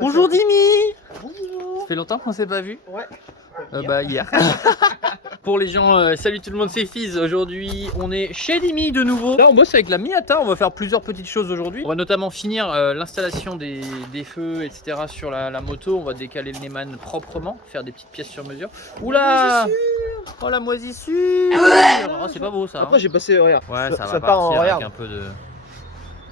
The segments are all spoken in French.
Bonjour Dimi. Bonjour. Ça fait longtemps qu'on s'est pas vu. Ouais. Bah hier. Pour les gens, salut tout le monde, c'est Fizz. Aujourd'hui on est chez Dimi de nouveau. Là on bosse avec la Miata, on va faire plusieurs petites choses aujourd'hui. On va notamment finir l'installation des feux etc sur la moto. On va décaler le Neyman proprement, faire des petites pièces sur mesure. Oula, oh la moisissure. Oh, c'est pas beau ça. Après j'ai passé, regarde. Ouais, ça va part en partir avec regarde. un peu de...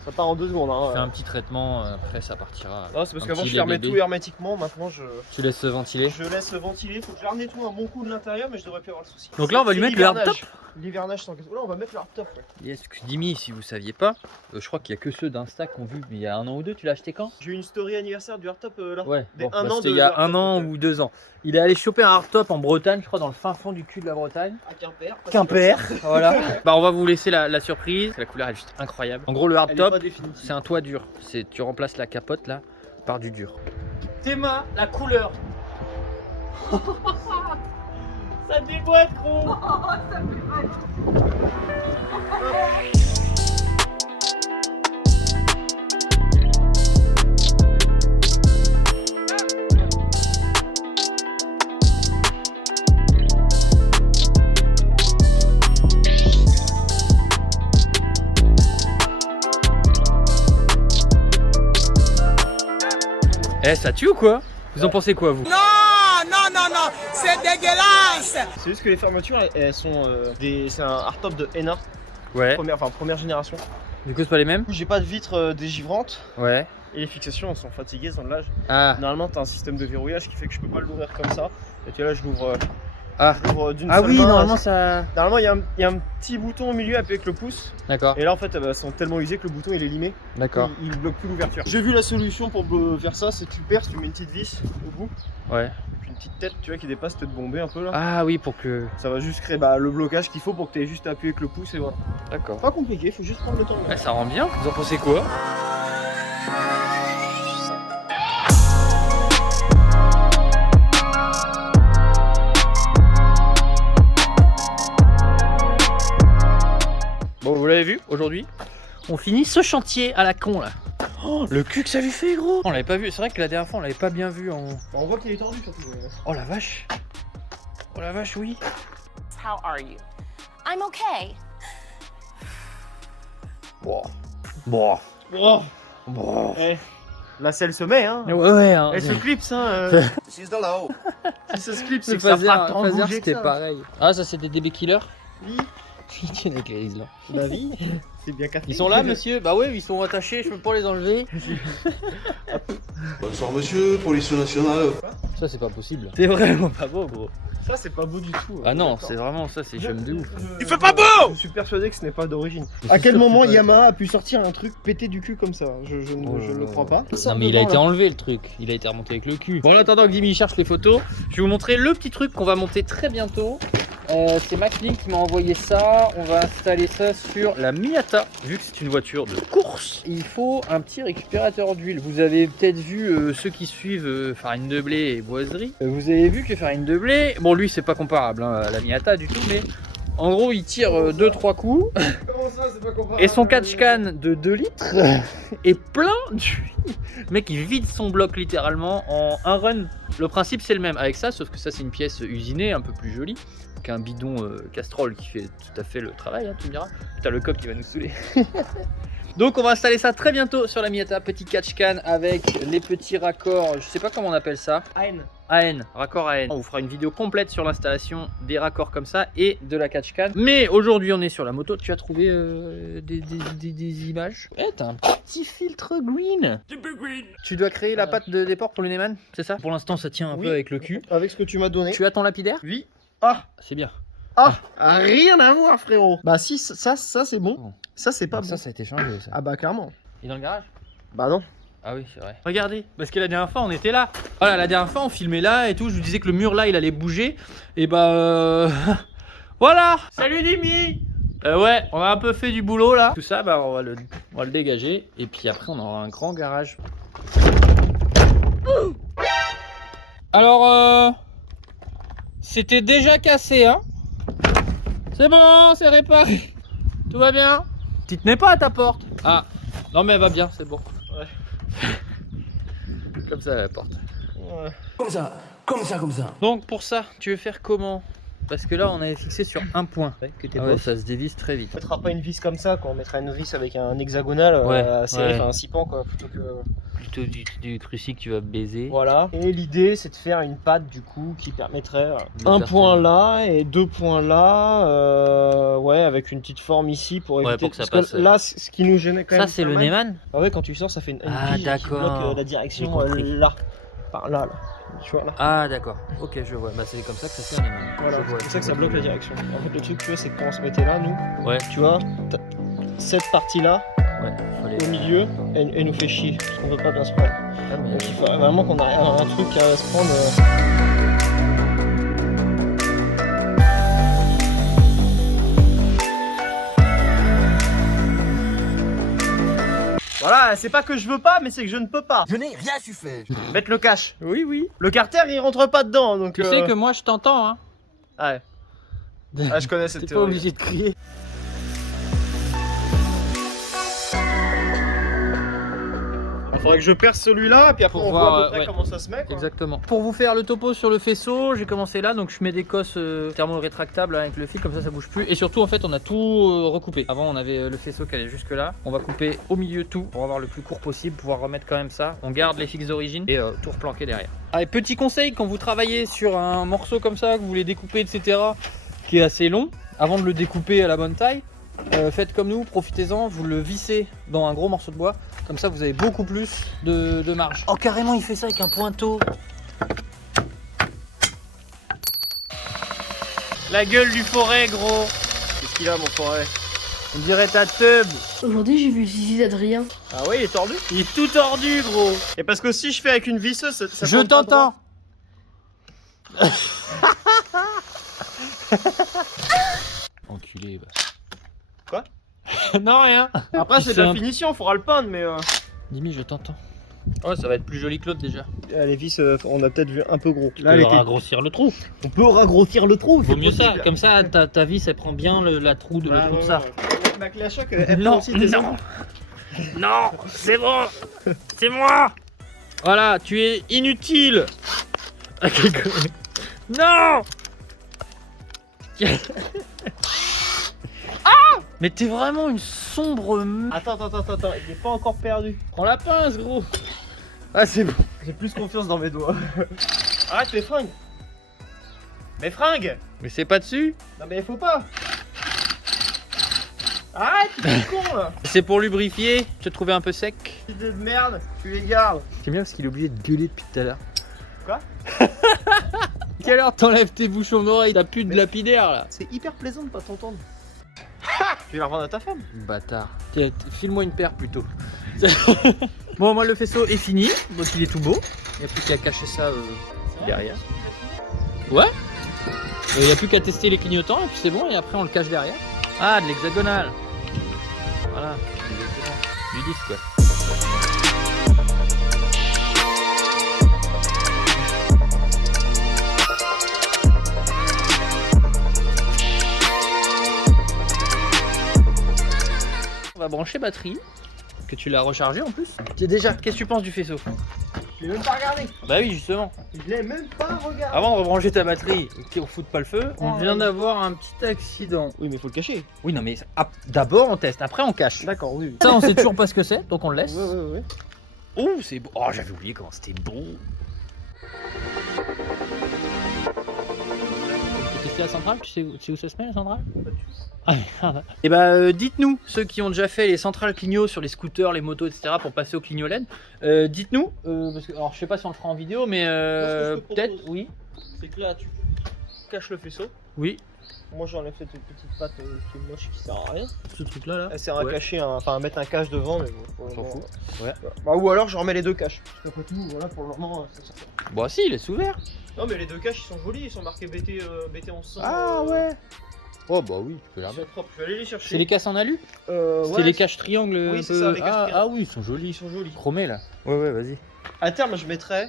Ça part en 2 secondes. Hein. Fais un petit traitement, après ça partira. Non, c'est parce Un qu'avant petit je fermais bébé. tout hermétiquement, maintenant Tu laisses ventiler. je laisse ventiler. Faut que je la nettoie un bon coup de l'intérieur, mais je devrais plus avoir le souci. Donc là on va lui C'est mettre le hardtop. L'hivernage sans casse. Là on va mettre le hardtop. Ouais. Yes, Dimi, si vous saviez pas, je crois qu'il y a que ceux d'Insta qu'on vu, mais il y a 1 an ou 2, tu l'as acheté quand? J'ai eu une story anniversaire du hardtop là. Ouais, Des bon, un bah, an c'était de il y a hardtop, 1 an donc, ou 2 ans. Il est allé choper un hardtop en Bretagne, je crois, dans le fin fond du cul de la Bretagne. À Quimper. Quimper, voilà. Bah on va vous laisser la surprise. La couleur est juste incroyable. En gros, le Elle est hardtop, pas définitive. c'est un toit dur. Tu remplaces la capote là par du dur. Théma, la couleur. Ça déboîte gros. Eh, ça tue ou quoi? Vous en pensez quoi vous? Non, c'est dégueulasse. C'est juste que les fermetures elles sont c'est un hardtop de NA. Ouais. Première génération. Du coup, c'est pas les mêmes? Du coup j'ai pas de vitres dégivrantes. Ouais. Et les fixations elles sont fatiguées, elles ont de l'âge. Ah. Normalement t'as un système de verrouillage qui fait que je peux pas l'ouvrir comme ça. Et tu vois là je l'ouvre Ah. d'une Ah seule oui, main. normalement ça. Normalement il y a un petit bouton au milieu appuyé avec le pouce. D'accord. Et là en fait elles sont tellement usées que le bouton il est limé. D'accord. Il bloque plus l'ouverture. J'ai vu la solution pour faire ça, c'est que tu perces, tu mets une petite vis au bout. Ouais. Puis une petite tête tu vois qui dépasse, peut-être bombée un peu là. Ah oui, pour que. Ça va juste créer le blocage qu'il faut pour que tu aies juste à appuyer avec le pouce et voilà. D'accord. Pas compliqué, faut juste prendre le temps. Ouais, ça rend bien. Vous en pensez quoi? Bon, vous l'avez vu, aujourd'hui, on finit ce chantier à la con là. Oh, le cul que ça lui fait gros. On l'avait pas vu, c'est vrai que la dernière fois on l'avait pas bien vu en... On voit qu'il est tordu surtout. Oh la vache. Oh la vache, oui. How are you? I'm okay. Bon. Bon. Oh, Bon. la selle se met hein. Ouais, hein. Elle se clipse hein. Si ça se clipse, c'est C'est que ça Phaser, fera tant Phaser, bouger c'était que ça. pareil. Ah, ça c'était des DB killers. Oui, Ils tiennent avec les là. la vie, c'est bien café. Ils sont là, monsieur? Bah oui, ils sont attachés, je peux pas les enlever. Bonsoir monsieur, police nationale. Ça, c'est pas possible. C'est vraiment pas beau, gros. Ça c'est pas beau du tout. Ah non, D'accord. c'est vraiment ça, c'est chum de ouf. Il fait pas beau. Je suis persuadé que ce n'est pas d'origine. Je À suis quel sûr que moment c'est pas- Yamaha a pu sortir un truc pété du cul comme ça? Je ne le crois pas. Non mais il a été enlevé le truc, il a été remonté avec le cul. Bon, en attendant que Dimi cherche les photos, je vais vous montrer le petit truc qu'on va monter très bientôt. C'est McLean qui m'a envoyé ça. On va installer ça sur la Miata. Vu que c'est une voiture de course, il faut un petit récupérateur d'huile. Vous avez peut-être vu ceux qui suivent Farine de blé et boiserie. Vous avez vu que Farine de blé, bon lui c'est pas comparable hein, à la Miata du tout, mais en gros il tire 2-3 coups. Comment ça, c'est pas comparable? Et son catch can de 2 litres est plein d'huile. Le mec il vide son bloc littéralement en un run. Le principe c'est le même avec ça, sauf que ça c'est une pièce usinée un peu plus jolie qu'un bidon Castrol qui fait tout à fait le travail, hein, tu me diras. Putain, le coq qui va nous saouler. Donc on va installer ça très bientôt sur la Miata, petit catch can avec les petits raccords, je sais pas comment on appelle ça. AN, raccord AN. On vous fera une vidéo complète sur l'installation des raccords comme ça et de la catch can. Mais aujourd'hui on est sur la moto. Tu as trouvé des images? Eh, t'as un petit filtre green. Tu dois créer la patte de déport pour le Neyman, c'est ça? Pour l'instant ça tient un Oui. peu avec le cul. Avec ce que tu m'as donné. Tu as ton lapidaire? Oui. Ah, C'est bien. rien à voir frérot. Bah si, ça c'est bon. Bon. Ça c'est pas bon. Ça a été changé ça. Ah bah clairement. Il est dans le garage? Bah non. Ah oui, c'est vrai. Regardez, parce que la dernière fois on était là. Voilà, la dernière fois on filmait là et tout. Je vous disais que le mur là il allait bouger. Et bah. Voilà! Salut Dimi! Ouais, on a un peu fait du boulot là. Tout ça, bah on va le dégager. Et puis après on aura un grand garage. Alors, c'était déjà cassé, hein? C'est bon, c'est réparé. Tout va bien? Tu tenais pas à ta porte? Ah, non mais elle va bien, c'est bon. Comme ça, la porte. Ouais. Comme ça, comme ça, comme ça. Donc pour ça, tu veux faire comment? Parce que là, on avait fixé sur un point. Que t'es Ah ouais, boss. ça se dévisse très vite. On mettra pas une vis comme ça, quoi. On mettra une vis avec un hexagonal Ouais, serré, ouais. enfin un scipan, quoi, plutôt que. Plutôt du cruci que tu vas baiser. Voilà. Et l'idée, c'est de faire une patte du coup qui permettrait De un faire point ça. là et 2 points là, ouais, avec une petite forme ici pour éviter. pour que ça parce passe, là, ce qui nous gênait quand Ça, même. c'est pas le mal. Neyman? Ah ouais, quand tu sors, ça fait une Ah, tige qui d'accord. bloque la J'ai direction compris. là, par là, là. Tu vois là. Ah, d'accord. Ok, je vois. Bah, c'est comme ça que ça se fait un Neyman. Voilà, Je vois. c'est pour ça que ça bloque la direction. En fait, le truc, tu vois, c'est que quand on se mettait là, nous, Ouais, tu vois, cette partie-là, ouais. Fallait... au milieu, elle nous fait chier, parce qu'on veut pas bien se prendre. Ah, mais... Donc il faut vraiment qu'on ait un truc à se prendre. Voilà, c'est pas que je veux pas, mais c'est que je ne peux pas. Je n'ai rien su faire. Mettre le cache. Oui, oui. Le carter, il rentre pas dedans, donc. Tu sais que moi, je t'entends, hein. Ouais. Ah, je connais cette T'es pas théorie. obligé de crier. Il faudrait que je perce celui-là, puis après Pour on voir, voit à peu près ouais. comment ça se met. Quoi. Exactement. Pour vous faire le topo sur le faisceau, j'ai commencé là, donc je mets des cosses thermo-rétractables avec le fil, comme ça bouge plus. Et surtout, en fait, on a tout recoupé. Avant, on avait le faisceau qui allait jusque là. On va couper au milieu tout pour avoir le plus court possible, pouvoir remettre quand même ça. On garde les fixes d'origine et tout replanquer derrière. Allez, petit conseil, quand vous travaillez sur un morceau comme ça, que vous voulez découper, etc., qui est assez long, avant de le découper à la bonne taille, faites comme nous, profitez-en, vous le vissez dans un gros morceau de bois, comme ça vous avez beaucoup plus de marge. Oh carrément il fait ça avec un pointeau. La gueule du forêt gros. Qu'est-ce qu'il a, mon forêt? On dirait ta tub. Aujourd'hui, j'ai vu le zizi d'Adrien. Ah ouais, il est tordu. Il est tout tordu gros. Et parce que si je fais avec une visseuse, ça Je tourne pas droit. t'entends. Enculé bah. Quoi? Non rien. Après, c'est de C'est la un- finition, faudra le peindre, mais. Dimi je t'entends. Oh ça va être plus joli que l'autre déjà. Les vis, on a peut-être vu un peu gros. Tu peux ragrossir le trou. On peut ragrossir le trou. Vaut mieux ça, comme ça ta vis elle prend bien la trou de le trou de ça. Ma clé à choc, elle Non, prend aussi des non, non, c'est bon, c'est moi. Voilà, tu es inutile. Non. Ah. Mais t'es vraiment une sombre. Attends, il est pas encore perdu. Prends la pince, gros. Ah, c'est bon. J'ai plus confiance dans mes doigts. Arrête mes fringues. Mes fringues. Mais c'est pas dessus. Non mais faut pas. Arrête, t'es con là. C'est pour lubrifier. Je te trouvais un peu sec. Idée de merde, tu les gardes. J'aime bien parce qu'il est obligé de gueuler depuis tout à l'heure. Quoi? Quelle heure t'enlèves tes bouchons d'oreille? T'as plus de lapidaire là. C'est hyper plaisant de pas t'entendre. Tu vas la revendre à ta femme. Bâtard. Tiens, file-moi une paire plutôt. Bon, moi le faisceau est fini, donc il est tout beau. Il n'y a plus qu'à cacher ça derrière. Ouais. Il n'y a plus qu'à tester les clignotants et puis c'est bon et après on le cache derrière. Ah, de l'hexagonal. Voilà, exactement. Du disque quoi. On va brancher batterie. Que tu l'as rechargé en plus. Déjà, qu'est-ce que tu penses du faisceau? Je l'ai même pas regardé. Bah oui, justement. Je l'ai même pas regardé. Avant de rebrancher ta batterie, on fout pas le feu. On vient d'avoir un petit accident. Oui, mais faut le cacher. Oui, non, mais d'abord on teste, après on cache. D'accord, oui. Ça, on sait toujours pas ce que c'est, donc on le laisse. Ouais. Oh, c'est beau. Oh, j'avais oublié comment c'était beau. T'as testé la centrale? Tu sais où ça se met la centrale? Ah merde. Et bah dites-nous, ceux qui ont déjà fait les centrales cligno sur les scooters, les motos, etc. pour passer au cligno LED, dites-nous, parce que alors je sais pas si on le fera en vidéo, mais ce que je te peut-être, propose. oui. C'est que là, tu caches le faisceau. Oui. Moi, j'enlève cette petite patte qui est moche qui sert à rien. Ce truc là. Elle sert à cacher, enfin à mettre un cache devant, mais bon. On s'en fout. Ouais. Bah, ou alors je remets les deux caches. Parce qu'après tout, voilà, pour le moment, ça sert. Bon, si, il est ouvert. Non, mais les deux caches ils sont jolis, ils sont marqués BT 1100. Oh bah oui, tu peux les Ils sont propres, je vais aller les chercher. C'est les caches en alu? C'est ouais, les caches triangles. Oui, un c'est peu- ça, les caches triangles. Ah oui, ils sont Ils jolis. sont jolis. Chromés là. Ouais, vas-y. À terme, je mettrais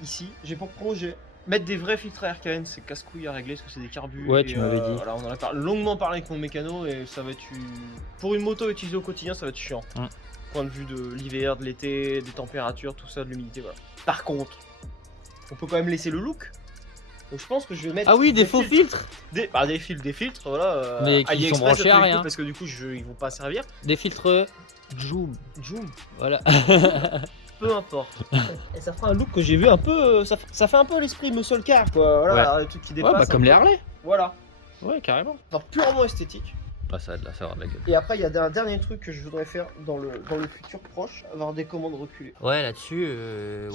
ici, j'ai pour projet mettre des vrais filtres à air KN, c'est casse-couille à régler parce que c'est des carbus. Ouais, et, tu m'avais dit. Voilà, on en a longuement parlé avec mon mécano et ça va être. Pour une moto utilisée au quotidien, ça va être chiant. point de vue de l'hiver, de l'été, des températures, tout ça, de l'humidité, voilà. Par contre, on peut quand même laisser le look. Donc je pense que je vais mettre Ah oui, des faux filtres. des filtres, voilà. Mais qui AliExpress, sont branchés à ça fait le rien. coup, parce que du coup, ils vont pas servir. Des filtres Joom. Joom, Voilà. peu importe. Et ça fera un look que j'ai vu un peu. Ça fait un peu l'esprit Muscle Car, quoi. Voilà, les trucs qui Ouais, dépassent. bah comme un les peu. Harley. Voilà. Ouais, carrément. Enfin, purement esthétique. Ah, ça va de la gueule. Et après, il y a un dernier truc que je voudrais faire dans le futur proche, avoir des commandes reculées. Ouais, là-dessus,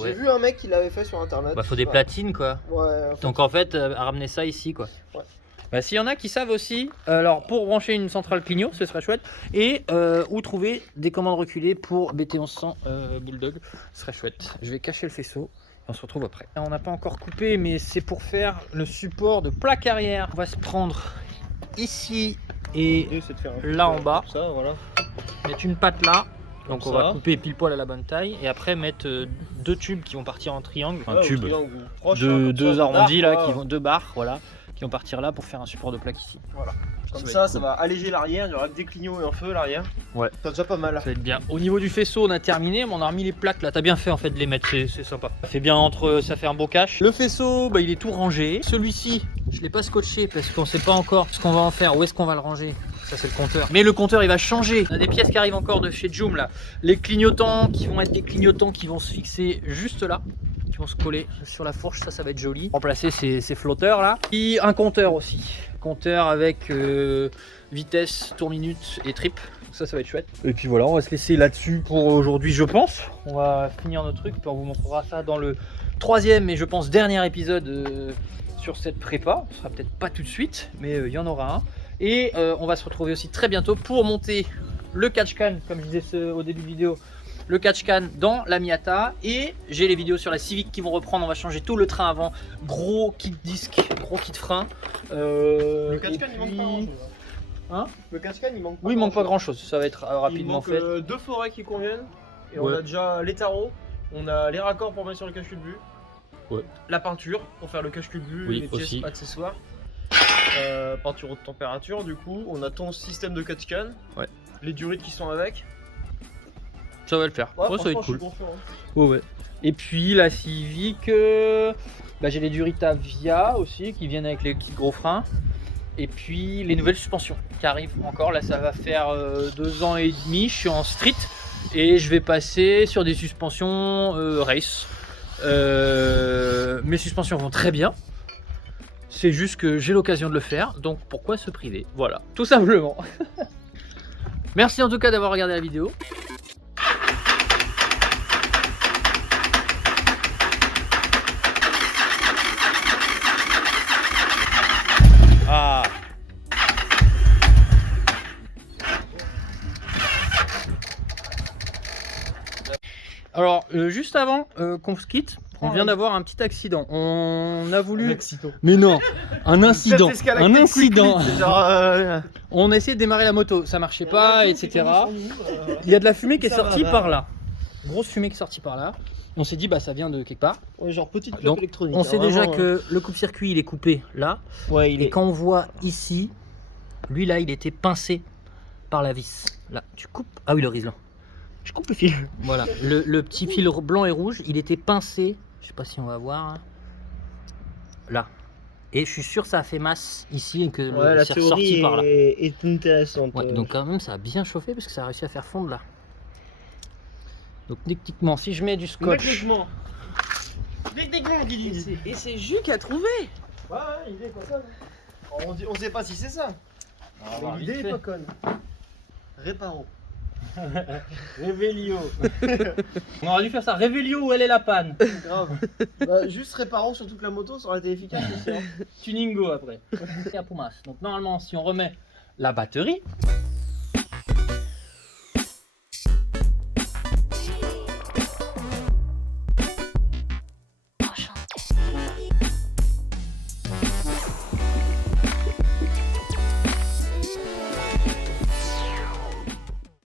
J'ai vu un mec qui l'avait fait sur internet. Bah, faut des platines, quoi. Ouais. Donc en fait, à ramener ça ici, quoi. Ouais. Bah, s'il y en a qui savent aussi, alors pour brancher une centrale Clignot, ce serait chouette. Et où trouver des commandes reculées pour BT1100 Bulldog, ce serait chouette. Je vais cacher le faisceau. On se retrouve après. On n'a pas encore coupé, mais c'est pour faire le support de plaque arrière. On va se prendre ici et L'idée, c'est de faire un là peu en bas. comme ça, voilà. mettre une patte là. Donc Comme on va ça. couper pile poil à la bonne taille et après mettre deux tubes qui vont partir en triangle. Ouais, au triangle ou proche, hein, Deux, comme deux ça, arrondis barres, là, quoi. qui vont, deux barres, voilà, qui vont partir là pour faire un support de plaque ici. Comme va ça, être ça va alléger l'arrière. Il y aura des clignots et un feu l'arrière. Ouais. C'est déjà pas mal. Ça va être bien. Au niveau du faisceau, on a terminé, mais on a remis les plaques là. T'as bien fait en fait de les mettre, c'est sympa. Ça fait bien ça fait un beau cache. Le faisceau, bah, il est tout rangé. Celui-ci, je l'ai pas scotché parce qu'on sait pas encore ce qu'on va en faire, où est-ce qu'on va le ranger. Ça c'est le compteur. Mais le compteur il va changer. On a des pièces qui arrivent encore de chez Joom là. Les clignotants qui vont être des clignotants qui vont se fixer juste là, qui vont se coller sur la fourche, ça va être joli. Remplacer ces flotteurs là. Et un compteur aussi. Compteur avec vitesse, tour minute et trip. Donc ça va être chouette. Et puis voilà, on va se laisser là-dessus pour aujourd'hui je pense. On va finir nos trucs, puis on vous montrera ça dans le troisième et je pense dernier épisode sur cette prépa. Ce sera peut-être pas tout de suite, mais il y en aura un. Et on va se retrouver aussi très bientôt pour monter le catch can, comme je disais au début de vidéo, le catch can dans la Miata. Et j'ai les vidéos sur la Civic qui vont reprendre. On va changer tout le train avant. Gros kit disque, gros kit frein. Le catch can, il manque pas grand chose. Hein? Le catch can, il manque pas. Oui, il manque pas grand chose. Ça va être rapidement il manque, fait. deux forêts qui conviennent. Et on Ouais. a déjà les tarots. On a les raccords pour mettre sur le cache-cul-bu. Ouais. La peinture pour faire le cache-cul-bu, Oui, les pièces aussi. accessoires. Peinture haute température, du coup. On a ton système de catch can. Ouais. Les durites qui sont avec. Ça va le faire. Ouais, ça va être franchement, je cool. suis confiant, hein. Ouais, ouais. Et puis la Civic, bah, j'ai les Durita Via aussi qui viennent avec les kits gros freins. Et puis les nouvelles suspensions qui arrivent encore. Là, ça va faire 2 ans et demi. Je suis en street et je vais passer sur des suspensions race. Mes suspensions vont très bien. C'est juste que j'ai l'occasion de le faire. Donc pourquoi se priver? Voilà, tout simplement. Merci en tout cas d'avoir regardé la vidéo. Ah. Alors, juste avant qu'on se quitte, on vient d'avoir un petit accident. On a voulu... Mais non, un incident. Un incident. On a essayé de démarrer la moto, ça marchait pas, etc. Il y a de la fumée qui est sortie par là. Grosse fumée qui est sortie par là. On s'est dit, bah ça vient de quelque part. Ouais, genre petite clope Donc, électronique. on hein, sait déjà vraiment, que le coupe-circuit il est coupé là. Ouais, il Et est. quand on voit ici, lui là il était pincé par la vis. Là, tu coupes. Ah oui, le riselant. Je coupe le fil. Voilà, le petit fil blanc et rouge, il était pincé. Je sais pas si on va voir. Là. Et je suis sûr que ça a fait masse ici et que Ouais, la c'est théorie ressorti par là. est intéressante. Ouais, donc quand même ça a bien chauffé parce que ça a réussi à faire fondre là. Donc techniquement, si je mets du scotch. Techniquement. Techniquement, Guigui. Et c'est Jus qui a trouvé. Ouais, l'idée est pas conne. On sait pas si c'est ça. Mais l'idée est pas conne. Réparo. Révélio. On aurait dû faire ça. Révélio, où elle est la panne. Grave. Bah, juste réparant sur toute la moto, ça aurait été efficace aussi. Hein. Tuningo après. Et à Pumas. Donc normalement, si on remet la batterie,